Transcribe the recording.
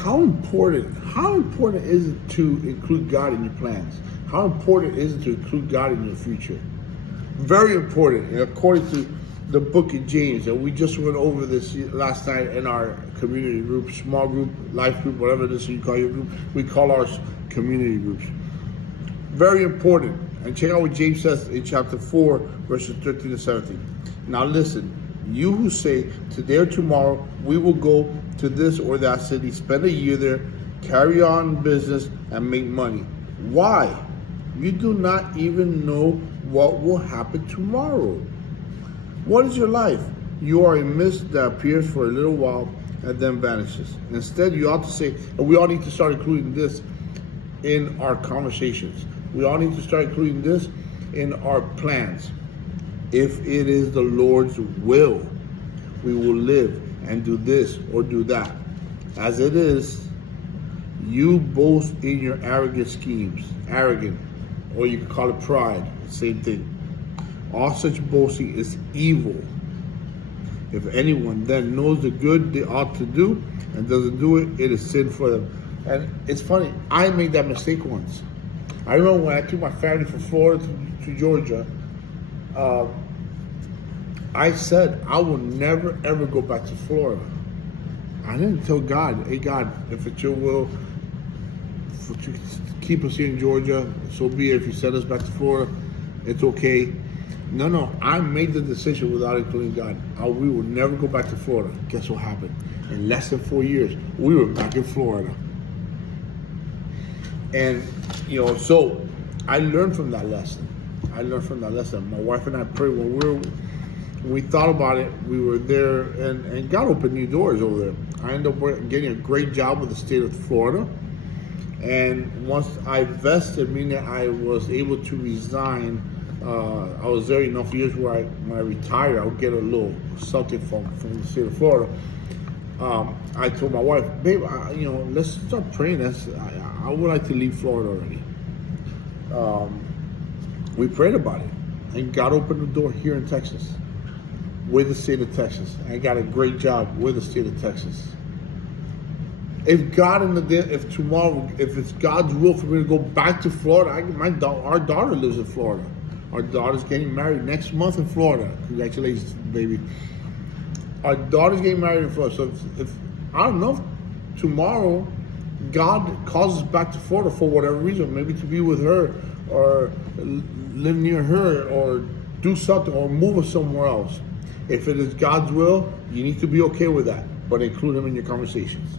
How important is it to include God in your plans? How important is it to include God in your future? Very important. And according to the book of James, and we just went over this last night in our community group, small group, life group, whatever it is you call your group, we call ours community groups. Very important. And check out what James says in chapter 4, verses 13 to 17. Now listen, you who say, today or tomorrow, we will go to this or that city, spend a year there, carry on business, and make money. Why? You do not even know what will happen tomorrow. What is your life? You are a mist that appears for a little while and then vanishes. Instead, you ought to say, and we all need to start including this in our conversations. We all need to start including this in our plans. If it is the Lord's will, we will live and do this or do that. As it is, you boast in your arrogant schemes. Arrogant, or you can call it pride, same thing. All such boasting is evil. If anyone then knows the good they ought to do and doesn't do it, it is sin for them. And it's funny, I made that mistake once. I remember when I took my family from Florida to Georgia, I said I will never ever go back to Florida. I didn't tell God, hey God, if it's your will to keep us here in Georgia, so be it. If you send us back to Florida, it's okay. No, I made the decision without including God. We will never go back to Florida. Guess what happened? In less than 4 years, we were back in Florida. And, so I learned from that lesson. My wife and I prayed when we thought about it. We were there, and God opened new doors over there. I ended up getting a great job with the state of Florida. And once I vested, meaning I was able to resign, I was there enough years where when I retired, I would get a little something from the state of Florida. I told my wife, babe, let's start praying. I would like to leave Florida already. We prayed about it, and God opened the door here in Texas, with the state of Texas. I got a great job with the state of Texas. If tomorrow, if it's God's will for me to go back to Florida, our daughter lives in Florida. Our daughter's getting married next month in Florida. Congratulations, baby. Our daughter's getting married in Florida. So if I don't know, if tomorrow God calls us back to Florida for whatever reason, maybe to be with her or live near her or do something or move us somewhere else. If it is God's will, you need to be okay with that, but include him in your conversations.